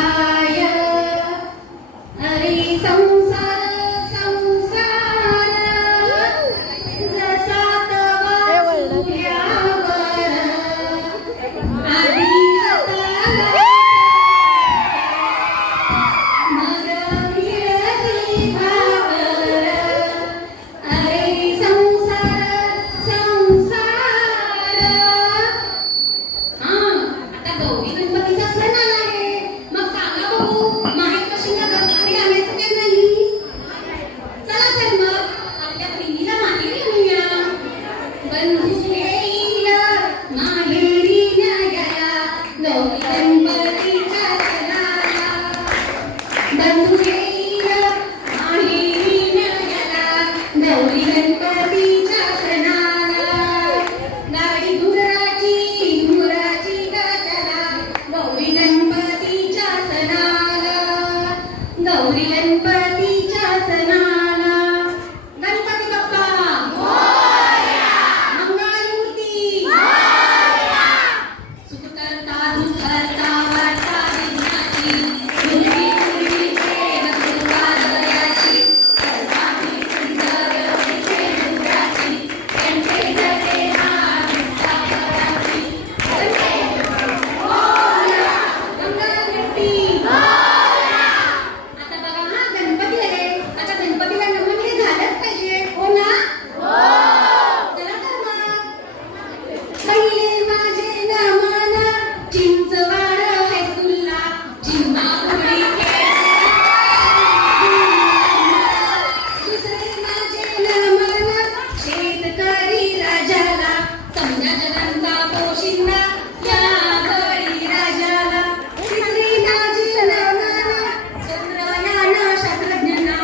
विठाय अरे संसार संसार जसा तवा सूर्यावर आधी हाताला मग फिरती भावर अरे संसार संसार. आता गौरी गणपतीचा सण आला आहे. मग सांगा बघू माहेर कशी गाणी गाण्याचं काय नाही. चला तर मग आपल्या बहिणीला माहेरी आणूया. बंधू येईल माहेरी न्यायला गौरी गणपतीच्या सणाला. बंधू येईल माहेरी न्यायला गौरी गणपतीच्या सणाला. गाडी घुराची घुराची गाजला गौरी गणपतीच्या सणाला. गौरी गणपतीच्या सणाला. गणपती बाप्पा मोरया. मंगळमूर्ती मोरया. सुख करता दुःख करता वार्ता विघ्नाची मुलगी मुलगीचे बंधुता दयाची सर्वांनी सुंदर विचे मुद्राची त्यांचे जगे माता पराची. मंगळमूर्ती मोरया. आता बघा गणपती आले. आता गणपतीला नमन हे झालंच पाहिजे. हो ना. चला तर मग पहिले माझे नमन चिंचवाड हायस्कूलला चिंबापुरी दुसरे माझे नमन शेतकरी राजाला समजा जगांचा पोशिंदा या बळी राजाला. तिसरे माझे नमन चंद्रयान शास्त्रज्ञांना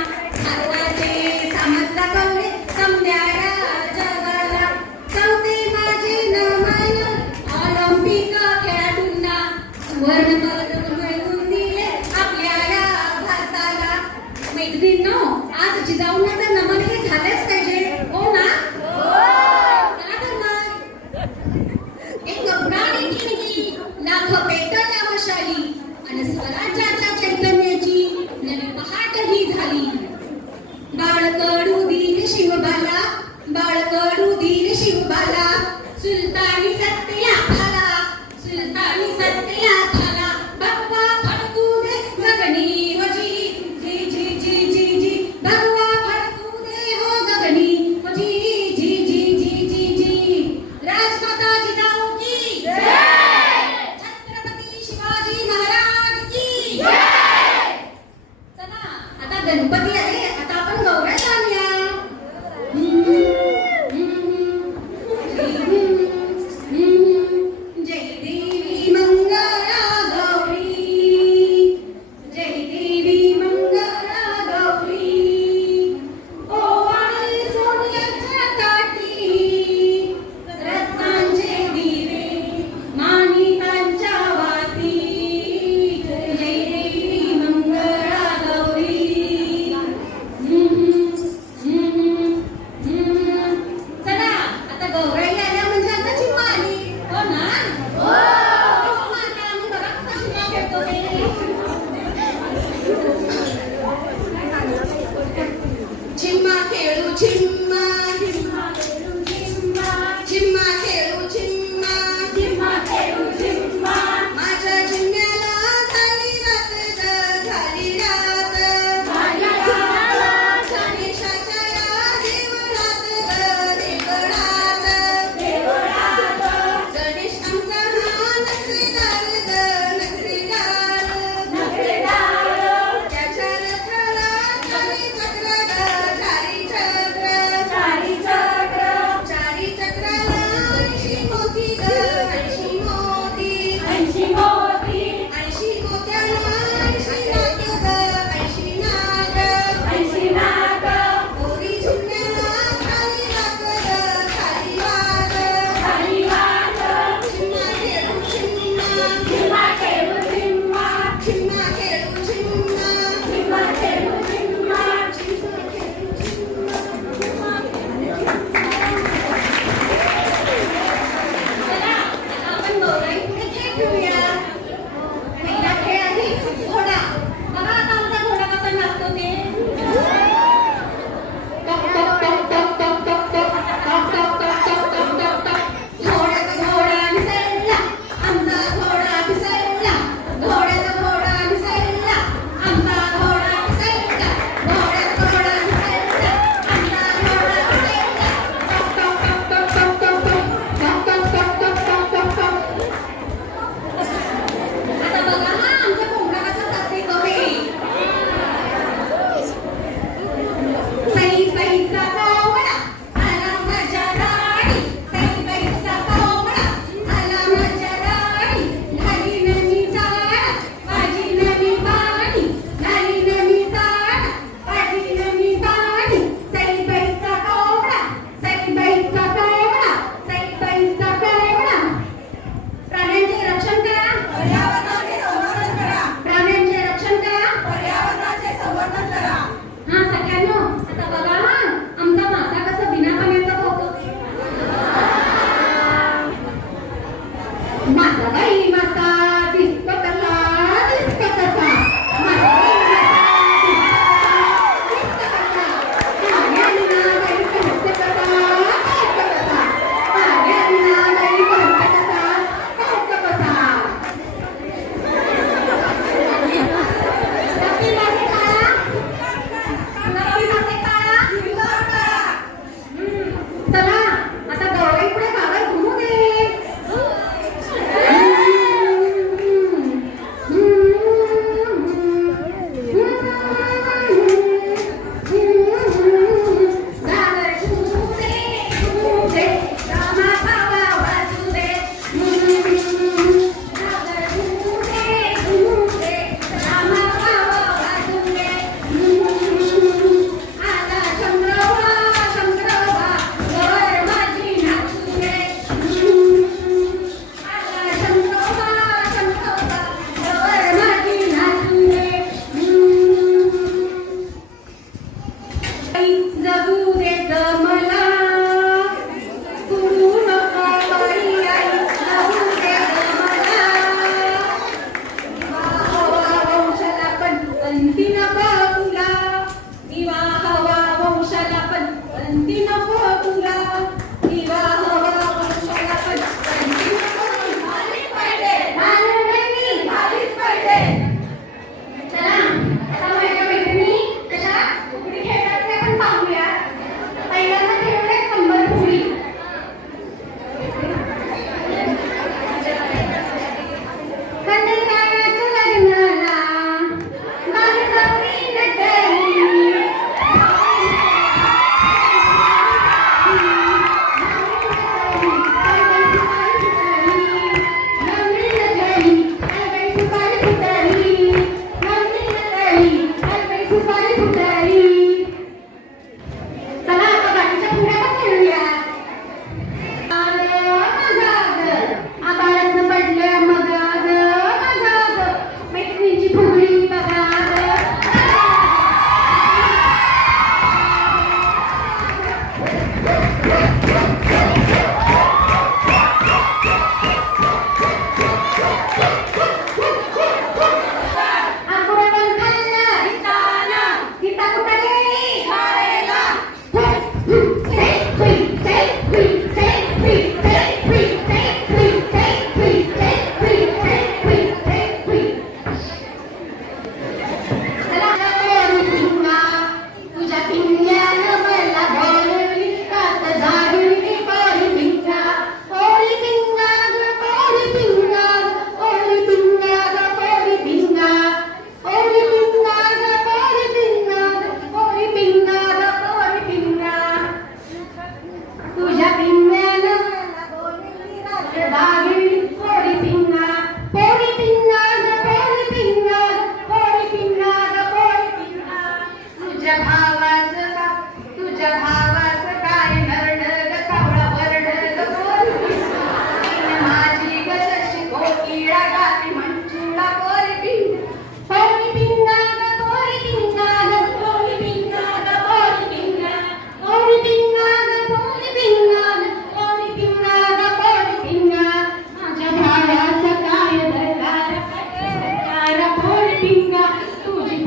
भारताचे सामर्थ दाखवले समद्या जगाला. चौथे माझे नमन ऑलिम्पिक खेळाडूंना सुवर्ण पदक मिळवून दिले आपल्या या भारताला. मैत्रिणींनो आज जिजाऊंना तर नमन हे झालेच पाहिजे. हो ना. चला तर मग एक अग्राणी ठिणगी लाख पेटल्या मशाली आणि स्वराज्याच्या चैतन्याची नवी पहाट ही झाली. बाळकडू दीर शिवबाला बाळकडू दीर शिवबाला सुलतानी सत्या झाला सुलतानी सत्या झाला. भगवा फडकू दे गगनी वजी जी जी जी जी जी भगवा फडकू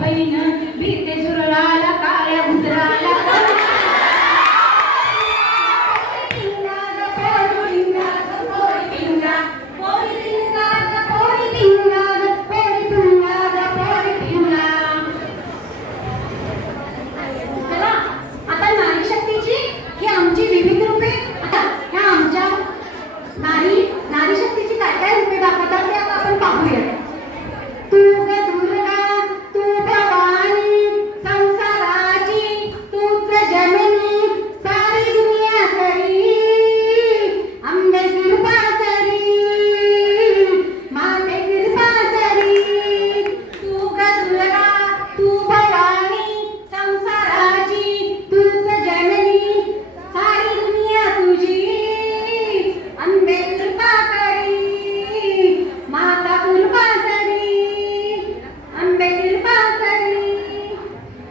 बहीण भीते सुरळाला काळ्या उतराला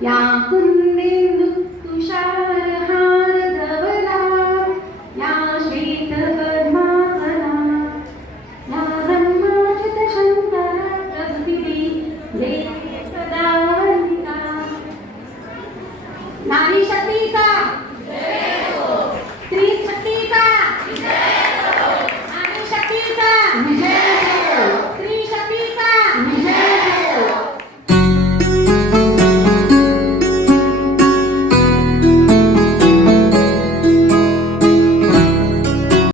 या